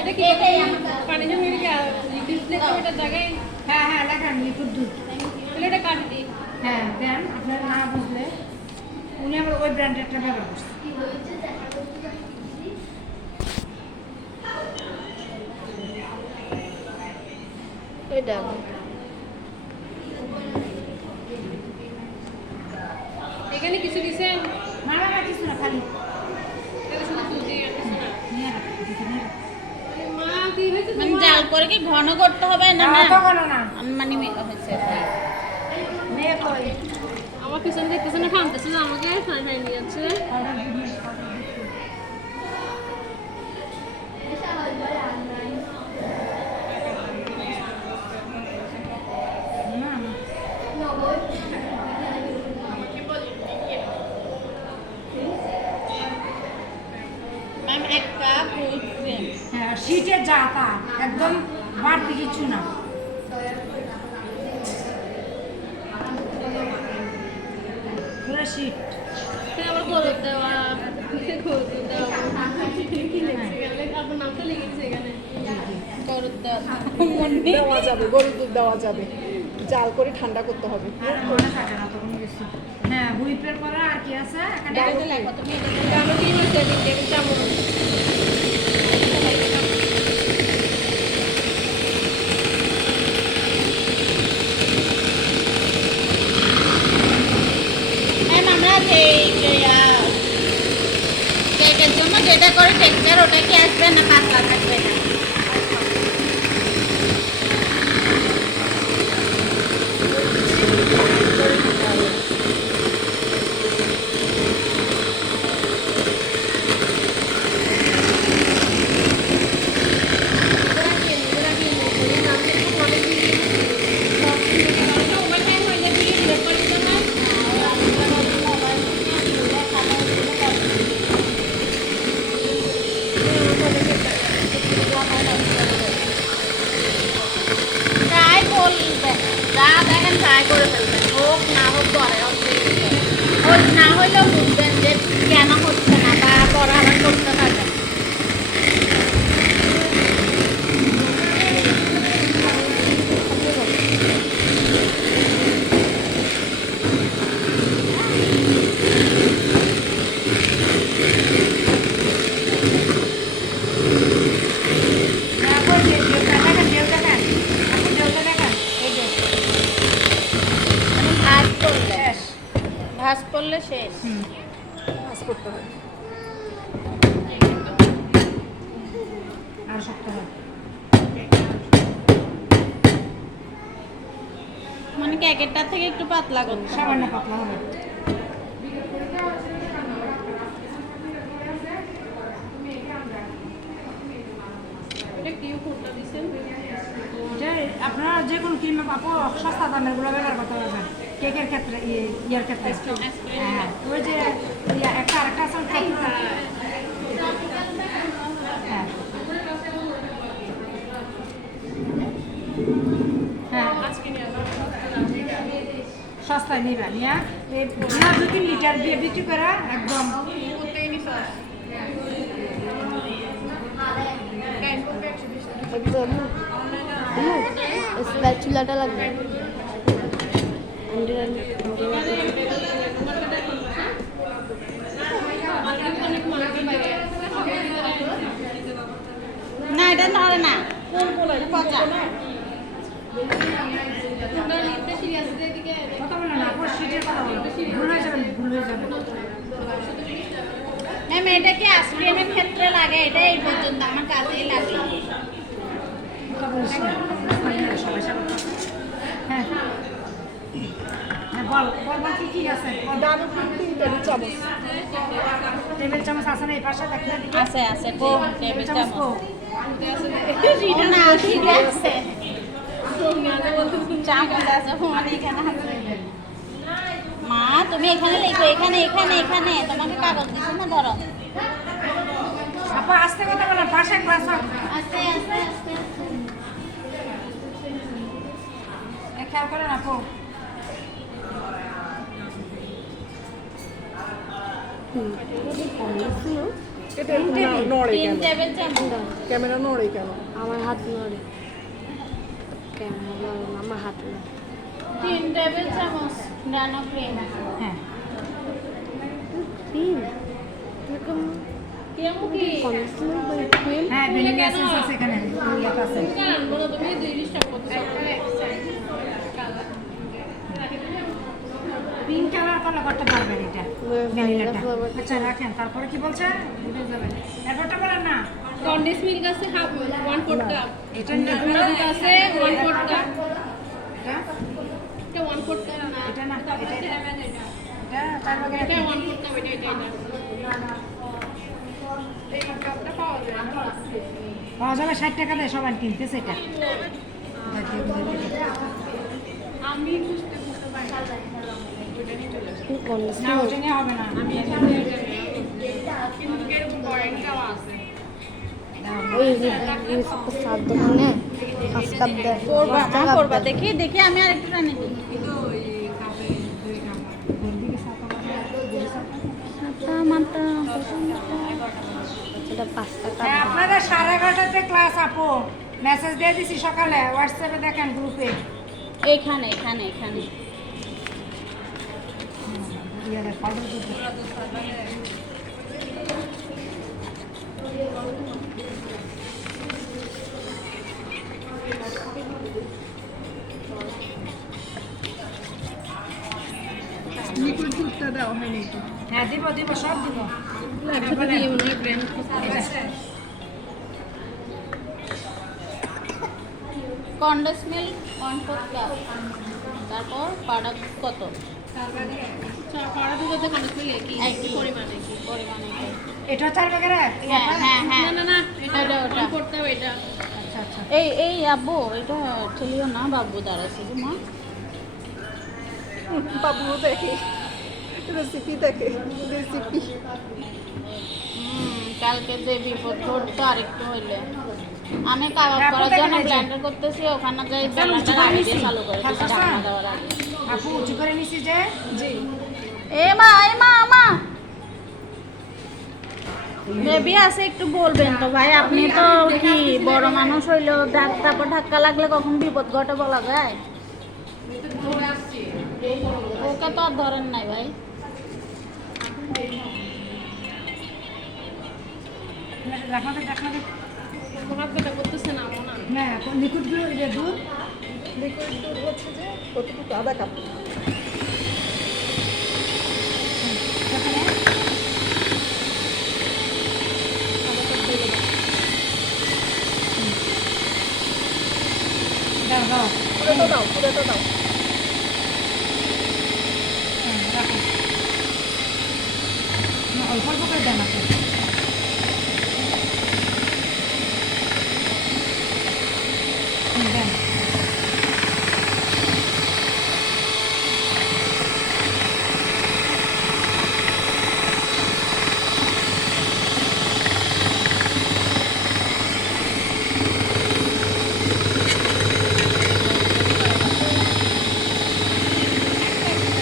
এটা কি পানি জন্য ডিসপ্লে তো এটা জায়গায় হ্যাঁ হ্যাঁ লেখান লিকুইড দুধ। তাহলে এটা কাটি দিই। হ্যাঁ দেন, আপনার না বুঝলে উনি আবার ওই ব্র্যান্ডেরটা ব্যবহার করছে। এটা এখানে কিছু দিছেন? না না না, কিছু না, খালি এটা শুধু দুধ দিয়ে আছে না। নিয়ে রাখো, দিদি নিয়ে রাখো। মা কি হয়েছে মানে তোমার? জাল করে কি ঘন করতে হবে না? না, না তখনও না, মানে মেকা হয়েছে মেয়ে কই? আমার পিছনে দেখতেছে না, খামতেছে না আমাকে, ফাই ফাই নিয়ে যাচ্ছে। অর্ডার দিবি, অর্ডার দিবি। না না, ম্যাম এক কাপ হুইপ ক্রিম। হ্যাঁ শীতে যা তা একদম বাড়তি কিছু না। পুরো শীত। এখানে আবার গরুর দেওয়া, গরুর দেওয়া। কি লিখছে এখানে? আপনার নামটা লিখেছে এখানে। গরুর দুধ দেওয়া যাবে, গরুর দুধ দেওয়া যাবে, জাল করে ঠান্ডা করতে হবে। আর মনে থাকে না তখন কিছু। হ্যাঁ হুইপের পরে আর কি আছে এখানে? এটা লাগবে তুমি এটা এটা আমার কি হয়েছে? টেবিল চামচ। ম্যাম আমরা যে কেকের জন্য যেটা করে টেক্সচার ওটা কি আসবে না পাতলা থাকবে না? ট্রাই করবেন, যা দেখেন ট্রাই করে ফেলবেন, হোক না হোক পরে ওই না হইলেও বুঝবেন যে কেন হচ্ছে না বা পরে আবার করতে থাকবেন। হ্যাঁ কই যে ঢেউটা দেখেন, ঢেউটা দেখেন, আপনি ঢেউটা দেখেন, এই যে মানে ভাজ করলে শেষ। ভাজ করলে শেষ। কাজ করতে হবে। আর শক্ত হয়। মানে কেকেরটার থেকে একটু পাতলা করতে হবে। সামান্য পাতলা হবে। এটা কি কোনটা দিছেন? এটা আপনারা যে কোনো ক্রিমে পাবো সস্তা দামের গুলো ব্যবহার করতে পারবেন কেকের ক্ষেত্রে, ইয়ার ক্ষেত্রে। হ্যাঁ ওই যে একটা আরেকটা আছে হ্যাঁ হ্যাঁ আজকে নিয়ে আবার সস্তায় নিবেন, ইয়া এই 2-3 লিটার দিয়ে বিক্রি করা একদম। কোথায় নিছো? একদম স্প্যাচুলাটা লাগবে। না এটা নড়ে না, পচা। তোমরা নিতে সিরিয়াসলি এদিকে কথা বলে না, আপনি শীতের কথা বলো, ভুল হয়ে যাবে, ভুল হয়ে যাবে। ম্যাম এটা কি আইসক্রিমের ক্ষেত্রে লাগে? এটা এই পর্যন্ত আমার কাছেই লাগে। কথা বলিস না, সবাই সবাই হ্যাঁ হ্যাঁ বল বল বল কি কি আছে বল। ডানো 3 টেবিল চামচ, টেবিল চামচ আছে না এই পাশে দেখলে? আছে আছে টেবিল চামচ চামচ। কো? ও না ঠিক আছে, চামচ আছে মানে এখানে আছে। মা তুমি এখানে লিখো, এখানে এখানে এখানে তোমাকে কাগজ দিচ্ছি না, ধরো। আপা আস্তে কথা বলেন, পাশে গ্লাস আস্তে আস্তে আস্তে খেয়াল করেন আপু। এটা এরকম নড়ে 3 কেন? টেবিল চামচ ক্যামেরা নড়ে কেন? আমার হাত নড়ে কেমন আমার হাত নড়ে 3 টেবিল চামচ নানো ক্রিম হ্যাঁ ক্রিম এরকম কেমন কি কনসিলার ক্রিম হ্যাঁ ভ্যানিলা এসেন্স আছে এখানে ইয়েটা আছে কেন বলো তুমি 30 টাকা করতে পিঙ্ক কালার করলে করতে পারবেন এটা ভ্যানিলাটা আচ্ছা রাখেন তারপরে কি বলছে ভুলে যাবেন এরপরটা বলেন না কন্ডেন্স মিল্ক আছে হাফ 1/4 কাপ এটা না দুধ আছে 1/4 কাপ এটা এটা 1/4 কাপ না এটা না এটা তার আগে এটা 1/4 কাপ এটা পাওয়া যাবে 60 টাকা দিয়ে সবাই কিনতেছে এটা আমি বুঝতে পারি না ওটা নিয়ে হবে না কিন্তু এরকম পয়েন্ট দেওয়া আছে ওই সাত দোকানে 5 কাপ দেয় করবা দেখি দেখি আমি আরেকটু রানি দিই এটা 5 টাকা হ্যাঁ আপনাদের 11:30টাতে ক্লাস আপু মেসেজ দিয়ে দিছি সকালে হোয়াটসঅ্যাপে দেখেন গ্রুপে এখানে এখানে এখানে ইয়ারে পাউডার দিতে লিকুইড দুধটা দেওয়া হয়নি তো। হ্যাঁ দিব দিব সব দিব একসাথে দিয়ে মনে হয় ব্র্যান্ড কন্ডেন্স মিল্ক 1/4 কাপ তারপর পাউডার কত পাড়া দুধতে কন্ডেন্স মিল্ক কি একই পরিমাণে কি পরিমাণে কি? এটা 4 প্যাকেট হ্যাঁ হ্যাঁ হ্যাঁ না এটা ওটা, ওটা। করতে হবে এটা আচ্ছা আচ্ছা এই আব্বু এটা ঠেলিও না বাবু দাঁড়াচ্ছে যে মা বাবুও দেখে রেসিপি দেখে রেসিপি কালকে যে বিপদ ঘটতো আরেকটু হইলে আমি কাবাব হ্যাঁ, করার কোথায় জন্য গেছে? ব্লেন্ডার করতেছি ওখানে যাই চল, উঁচু ব্লেন্ডার করে আগে নিছি। দিয়ে চালু করে দিচ্ছি থাকো, ঢাকনা স্যার। দেওয়ার আগে আপু উঁচু করে নিছি যে জি এ মা বেবি আছে একটু বলবেন তো ভাই আপনি তো কি বড় মানুষ হইলো তারপর ধাক্কা লাগলে কখন বিপদ ঘটে বলা যায় ওকে তো আর ধরেন নাই ভাই রাখনাতে হাত ব্যথা করতেছে না মনে না লিকুইড গুলো এটা দুধ লিকুইড দুধ হচ্ছে যে কতটুকু আধা কাপ দাও দাও পুরোটা দাও রাখো না অল্প অল্প করে দেন আপনি দেন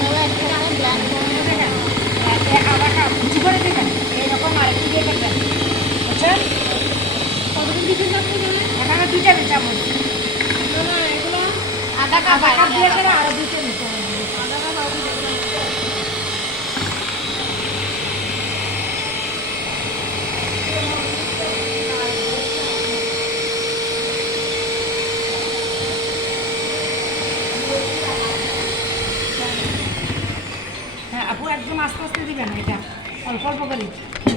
তবে একসাথে ব্ল্যান্ড করে দেখেন আধা কাপ উঁচু করে দেবেন এইরকম আরেকটু দিয়ে দেবেন বুঝছেন কতদিন দিতে যাচ্ছে জানে এখানে 2 টেবিল চামচ না এগুলো আধা কাপ আধা কাপ দিয়ে আধা করে কাপ। আরো 2 টেবিল চামচ হ্যাঁ আপু একদম আস্তে আস্তে দিবেন এটা অল্প অল্প করে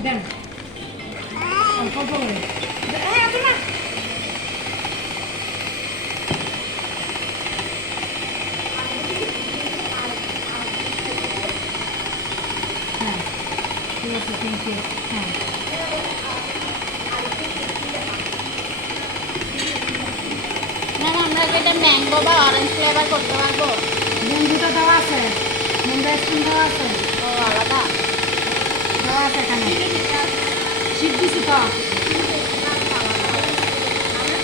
দেন অল্প অল্প করে এত না হ্যাঁ ঠিক আছে থ্যাংক ইউ হ্যাঁ ম্যাম আমরা কি এটা ম্যাঙ্গো বা অরেঞ্জ ফ্লেভার করতে পারবো বন্ধুটা দেওয়া আছে বন্ধু স্পুন দেওয়া আছে ও আলাদা দেওয়া আছে এখানে শীত দিছি তো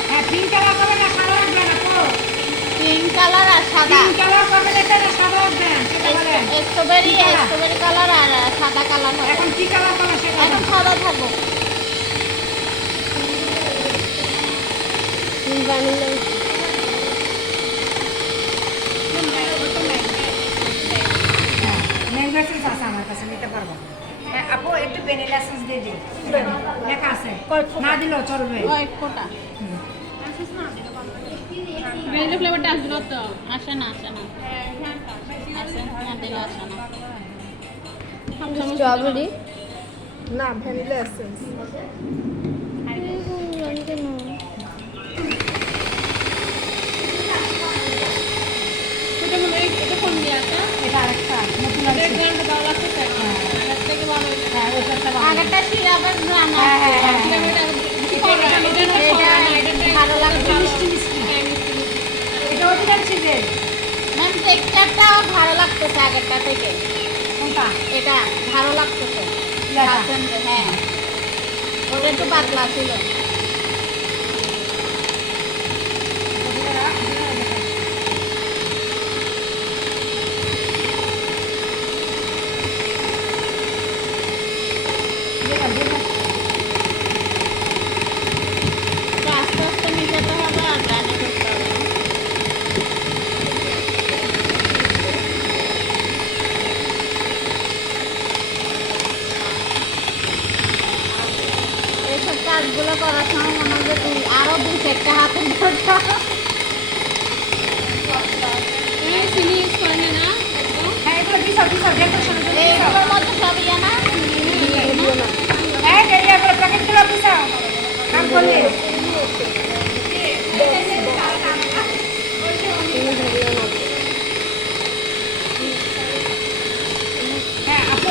হ্যাঁ পিঙ্ক কালার করবেন না সাদা রাখবেন আপু পিঙ্ক কালার আর সাদা পিঙ্ক কালার করবেন এটা না সাদা রাখবেন সেটা বলেন স্ট্রবেরি কালার আর সাদা কালার হবে। এখন কি কালার করবে সেটা এখন সাদা থাকবো। ভ্যানিলা ম্যাঙ্গো এসেন্স আছে আমার কাছে, নিতে পারবো। আপু একটু ভ্যানিলা এসেন্স দিয়ে দিই, লেখা আছে, না দিলেও চলবে। কয়েক ফোঁটা ভ্যানিলা ফ্লেভারটা আসবে না তো? আসে না আসে না না দিলে আসে না। স্ট্রবেরি না, ভ্যানিলা এসেন্স। এটা মনে হয় এটা কোন দিয়ে আছে? এটা আরেকটা নতুন এর আছে। গ্রামটা ভালো লাগছে স্যার। আগের থেকে ভালো হয়েছে। হ্যাঁ ওইটা ভালো। আগেরটা সিরাপের গ্রাম হ্যাঁ, হ্যাঁ, হ্যাঁ। ভালো লাগছে। মিষ্টি মিষ্টি, এটা অরিজিনাল চিজের। ম্যাম টেক্সচারটাও ভালো লাগতেছে আগেরটা থেকে। কোনটা? এটা ভালো লাগতেছে। ইয়াটা? ভাবছেন যে হ্যাঁ, ওটা একটু পাতলা ছিল। তো আস্তে আস্তে মিশাতে হবে আর রান্না করতে হবে। এইসব কাজগুলো করার সময় মনে হয় যে তুই আরো 2-4টা হাতের দরকার। চিনি ইউজ করেন না একদম? হ্যাঁ এগুলো দিছাও ডেকোরেশনের জন্য দিছাও। এইগুলোর মধ্যে সব ইয়ে না হ্যাঁ এরিয়া করে প্যাকেটগুলো দিছাও কাম করলে। হ্যাঁ আপু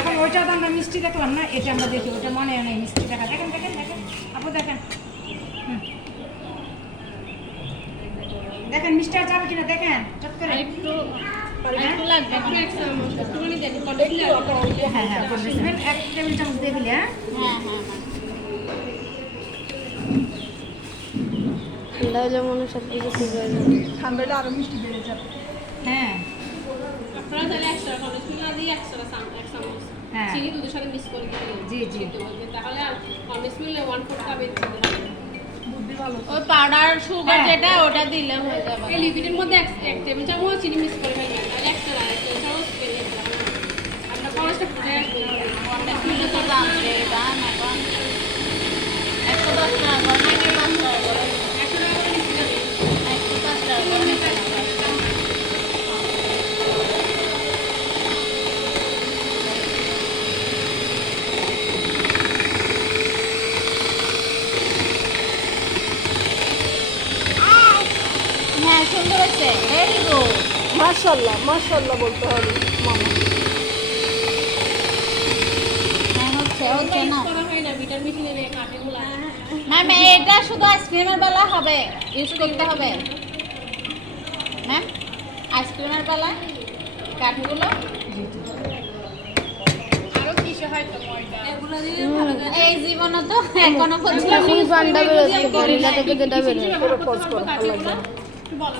এখন ওইটা তো আমরা মিষ্টি দেখলাম না, এটা আমরা দেখি, ওটা মনে নেই মিষ্টি দেখা। দেখেন দেখেন দেখেন আপু দেখেন, দেখেন মিষ্টি আর যাবে কিনা দেখেন চট করে। আরেকটু লাগবে মানে একটুখানি দেন কটা দিলে হ্যাঁ হ্যাঁ করে দিবেন, 1 টেবিল চামচ দিয়ে দিলে। হ্যাঁ হ্যাঁ হ্যাঁ ঠান্ডা হলে মনে হয় সব কিছু ঠিক হয়ে যাবে। ঠান্ডা হলে আরো মিষ্টি বেড়ে যাবে। হ্যাঁ আপনারা চাইলে এক্সট্রা কলেজ মিলা দিয়ে এক্সট্রা এক চামচ হ্যাঁ। চিনি দুধের সাথে মিক্স করে দিতে জি, জি। তাহলে আর কলেজ মিলে 1/4 কাপ দিতে হবে। বুদ্ধি ভালো। ওই পাউডার সুগার হ্যাঁ। যেটা ওটা দিলে হয়ে যাবে। এই লিকুইডের মধ্যে এক টেবিল চামচ চিনি মিক্স করে ফেলবেন, তাহলে এক্সট্রা চামচ পেয়ে যাবেন। আমরা কলেজটা ফুটে অনেক কিলো তো দাম রে দাম এখন 110 টাকা করে 105 টাকা করে 100 টাকা করে নিচ্ছি আমি। 105 টাকা করে নিতে হবে। হ্যাঁ সুন্দর হচ্ছে, ভেরি গুড। মাশাআল্লাহ মাশাআল্লাহ বলতে হবে মামা। হ্যাঁ হচ্ছে না করা হয় না বিটার মেশিনে রে কাটেগুলো। ম্যাম এটা শুধু আইসক্রিমের বেলা হবে, ইউজ করতে হবে ম্যাম। আইসক্রিমের বেলা কাঠগুলো আরো কিসে হয় তো ময়দা এগুলো দিয়ে ভালো করে এই জীবনে তো এখনো পর্যন্ত এখন ঠান্ডা বেরোচ্ছে ভ্যানিলা থেকে যেটা বেরোয়। ব্যবহার করতে হবে কাঠিগুলো। একটু বলো